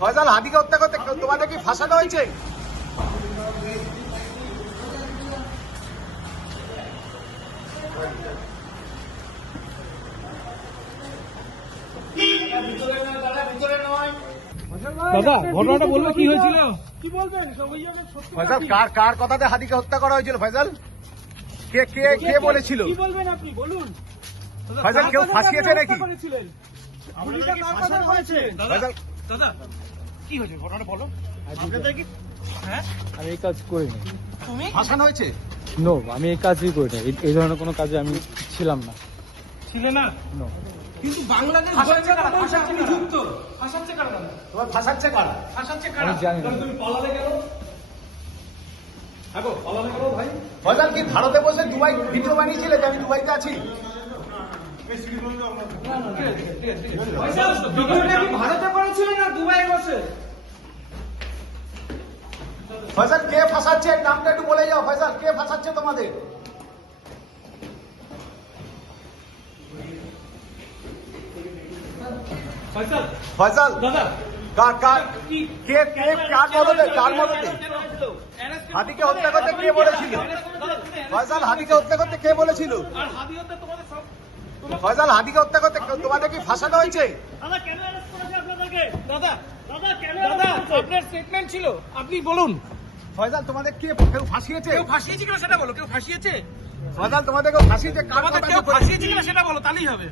ফয়সাল হাদিকে হত্যা করতে তোমাদের কি ফাঁসানো হয়েছে? দাদা ঘটনাটা বলবে কি হয়েছিল? কি বলবেন? ফয়সাল কার কথাতে হাদিকে হত্যা করা হয়েছিল? ফয়সাল কে কে কে বলেছিল? কি বলবেন আপনি বলুন। ফয়সাল কেউ ফাঁসিয়েছে নাকি? ফাঁসানো হয়েছে। ফয়সাল দাদা কি হয়েছে ঘটনাটা বলো। আপনাদের কি আমি এই কাজ করিনি। তুমি ফাঁসানো হয়েছে? নো, আমি এই কাজই করিনি। এই ধরনের কোনো কাজে আমি ছিলাম না। ছিলে না? নো। কিন্তু বাংলাদেশ যুক্ত ফাঁসাচ্ছে কারা? তোমার ফাঁসাচ্ছে কারা? ফাঁসাচ্ছে আমি জানি না। তুমি পালালে কেন? আগো পালালে কেন ভাই? ফয়সাল কি ভারতে বসে দুবাই ভিডিও বানিয়েছিলে যে আমি দুবাইতে আছি? ভিডিওটা কি ভারতে করেছিলেন না দুবাইয়ে বসে? ফয়সাল কে ফাঁসাচ্ছে নামটা একটু বলে যাও। ফয়সাল কে ফাঁসাচ্ছে তোমাদের? ফয়সাল ফয়সাল দাদা কার মদতে হাদিকে হত্যা করতে কে বলেছিল? ফয়সাল হাদিকে হত্যা করতে কে বলেছিল? আর হাদি হত্যা তোমাদের সব ফয়সাল হাদিকে হত্যা করতে তোমাদের কি ফাঁসানো হয়েছে? দাদা কেন অ্যারেস্ট করেছে আপনাদেরকে? দাদা দাদা কেন দাদা আপনার স্টেটমেন্ট ছিল, আপনি বলুন। ফয়সাল তোমাদের কেউ ফাঁসিয়েছে? কেউ ফাঁসিয়েছে কিনা সেটা বলো। কেউ ফাঁসিয়েছে? ফয়সাল তোমাদের কেউ ফাঁসিয়েছে? কার তোমাদের কথা কেউ বলে? ফাঁসিয়েছে কিনা সেটা বলো, তাহলেই হবে।